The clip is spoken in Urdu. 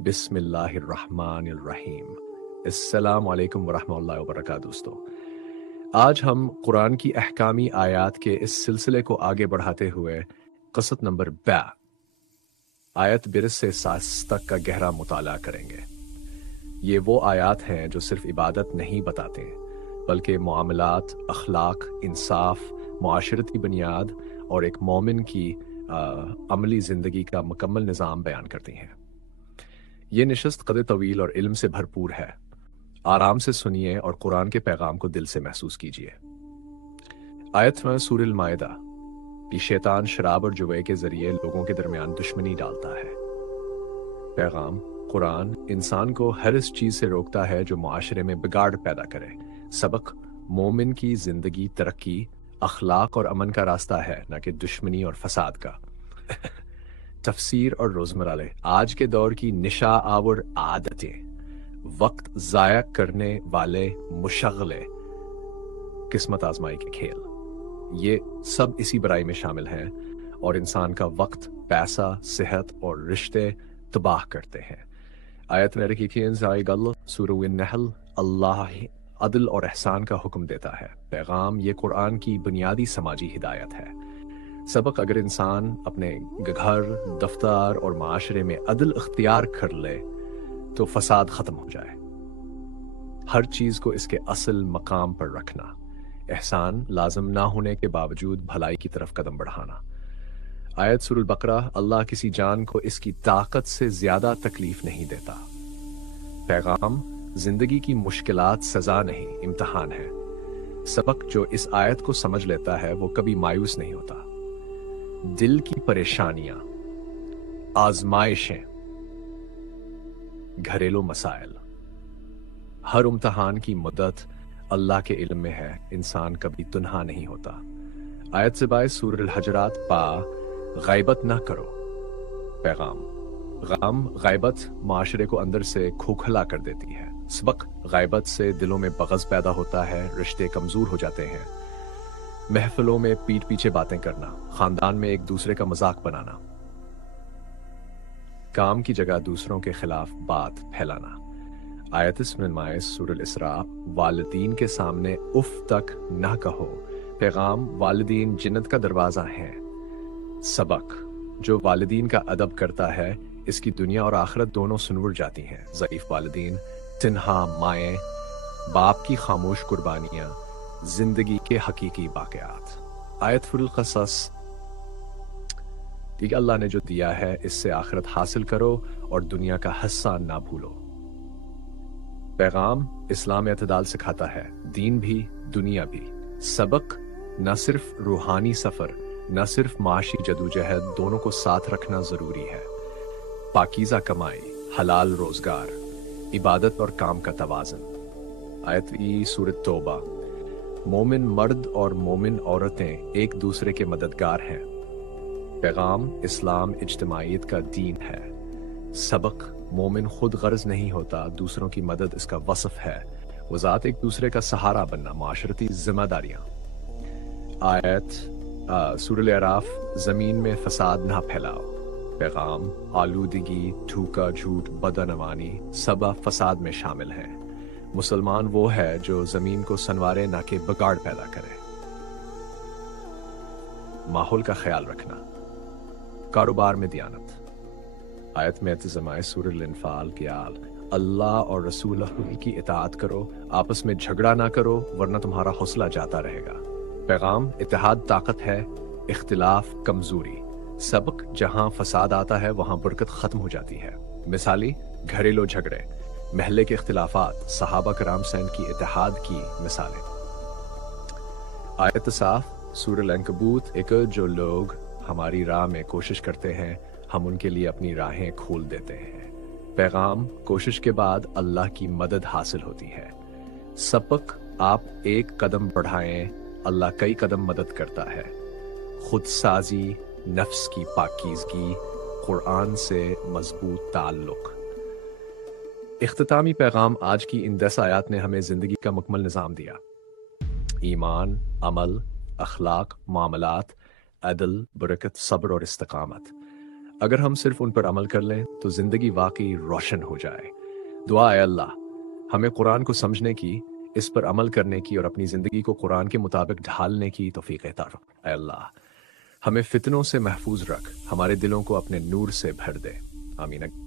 بسم اللہ الرحمن الرحیم۔ السلام علیکم ورحمۃ اللہ وبرکاتہ دوستو۔ آج ہم قرآن کی احکامی آیات کے اس سلسلے کو آگے بڑھاتے ہوئے قسط نمبر 20 آیت برس سے 7 تک کا گہرا مطالعہ کریں گے۔ یہ وہ آیات ہیں جو صرف عبادت نہیں بتاتے بلکہ معاملات، اخلاق، انصاف، معاشرتی بنیاد اور ایک مومن کی عملی زندگی کا مکمل نظام بیان کرتی ہیں۔ یہ نشست قدر طویل اور علم سے بھرپور ہے۔ آرام سے سنیے اور قرآن کے پیغام کو دل سے محسوس کیجیے۔ آیت میں سورہ المائدہ کہ شیطان شراب اور جوے کے ذریعے لوگوں کے درمیان دشمنی ڈالتا ہے۔ پیغام: قرآن انسان کو ہر اس چیز سے روکتا ہے جو معاشرے میں بگاڑ پیدا کرے۔ سبق: مومن کی زندگی ترقی، اخلاق اور امن کا راستہ ہے، نہ کہ دشمنی اور فساد کا۔ تفسیر اور روزمرہ آج کے دور کی نشہ آور عادتیں، وقت ضائع کرنے والے مشغلے، قسمت آزمائی کے کھیل، یہ سب اسی برائی میں شامل ہیں اور انسان کا وقت، پیسہ، صحت اور رشتے تباہ کرتے ہیں۔ آیت میں رکھی سورہ النحل، اللہ عدل اور احسان کا حکم دیتا ہے۔ پیغام: یہ قرآن کی بنیادی سماجی ہدایت ہے۔ سبق: اگر انسان اپنے گھر، دفتر اور معاشرے میں عدل اختیار کر لے تو فساد ختم ہو جائے۔ ہر چیز کو اس کے اصل مقام پر رکھنا، احسان لازم نہ ہونے کے باوجود بھلائی کی طرف قدم بڑھانا۔ آیت سورہ البقرہ، اللہ کسی جان کو اس کی طاقت سے زیادہ تکلیف نہیں دیتا۔ پیغام: زندگی کی مشکلات سزا نہیں، امتحان ہے۔ سبق: جو اس آیت کو سمجھ لیتا ہے وہ کبھی مایوس نہیں ہوتا۔ دل کی پریشانیاں، آزمائشیں، گھریلو مسائل، ہر امتحان کی مدت اللہ کے علم میں ہے، انسان کبھی تنہا نہیں ہوتا۔ آیت سے باعث سورہ الحجرات پا، غیبت نہ کرو۔ پیغام: غیبت معاشرے کو اندر سے کھوکھلا کر دیتی ہے۔ سبق: غیبت سے دلوں میں بغض پیدا ہوتا ہے، رشتے کمزور ہو جاتے ہیں۔ محفلوں میں پیٹھ پیچھے باتیں کرنا، خاندان میں ایک دوسرے کا مذاق بنانا، کام کی جگہ دوسروں کے خلاف بات پھیلانا۔ آیت میں سورہ الاسراء، والدین کے سامنے اف تک نہ کہو۔ پیغام: والدین جنت کا دروازہ ہیں۔ سبق: جو والدین کا ادب کرتا ہے اس کی دنیا اور آخرت دونوں سنور جاتی ہیں۔ ضعیف والدین، تنہا مائیں، باپ کی خاموش قربانیاں، زندگی کے حقیقی واقعات۔ آیت فی القصص کہ اللہ نے جو دیا ہے اس سے آخرت حاصل کرو اور دنیا کا حصہ نہ بھولو۔ پیغام: اسلام اعتدال سکھاتا ہے، دین بھی دنیا بھی۔ سبق: نہ صرف روحانی سفر، نہ صرف معاشی جدوجہد، دونوں کو ساتھ رکھنا ضروری ہے۔ پاکیزہ کمائی، حلال روزگار، عبادت اور کام کا توازن۔ آیت سورۃ توبہ، مومن مرد اور مومن عورتیں ایک دوسرے کے مددگار ہیں۔ پیغام: اسلام اجتماعیت کا دین ہے۔ سبق: مومن خود غرض نہیں ہوتا، دوسروں کی مدد اس کا وصف ہے۔ وہ ذات ایک دوسرے کا سہارا بننا، معاشرتی ذمہ داریاں۔ آیت سورہ الاعراف، زمین میں فساد نہ پھیلاؤ۔ پیغام: آلودگی، دھوکہ، جھوٹ، بدعنوانی سب فساد میں شامل ہیں۔ مسلمان وہ ہے جو زمین کو سنوارے نہ کہ بگاڑ پیدا کرے۔ ماحول کا خیال رکھنا، کاروبار میں دیانت۔ آیت میں سورہ الانفال کی اللہ اور رسول کی اطاعت کرو، آپس میں جھگڑا نہ کرو ورنہ تمہارا حوصلہ جاتا رہے گا۔ پیغام: اتحاد طاقت ہے، اختلاف کمزوری۔ سبق: جہاں فساد آتا ہے وہاں برکت ختم ہو جاتی ہے۔ مثالی: گھریلو جھگڑے، محلے کے اختلافات، صحابہ کرام سین کی اتحاد کی مثالیں۔ آیت صاف، سورہ العنکبوت، ایک جو لوگ ہماری راہ میں کوشش کرتے ہیں ہم ان کے لیے اپنی راہیں کھول دیتے ہیں۔ پیغام: کوشش کے بعد اللہ کی مدد حاصل ہوتی ہے۔ سبق: آپ ایک قدم بڑھائیں، اللہ کئی قدم مدد کرتا ہے۔ خود سازی، نفس کی پاکیزگی، قرآن سے مضبوط تعلق۔ اختتامی پیغام: آج کی ان 10 آیات نے ہمیں زندگی کا مکمل نظام دیا۔ ایمان، عمل، اخلاق، معاملات، عدل، برکت، صبر اور استقامت۔ اگر ہم صرف ان پر عمل کر لیں تو زندگی واقعی روشن ہو جائے۔ دعا اے اللہ ہمیں قرآن کو سمجھنے کی، اس پر عمل کرنے کی اور اپنی زندگی کو قرآن کے مطابق ڈھالنے کی توفیق عطا فرما۔ اے اللہ ہمیں فتنوں سے محفوظ رکھ، ہمارے دلوں کو اپنے نور سے بھر دے۔ آمین۔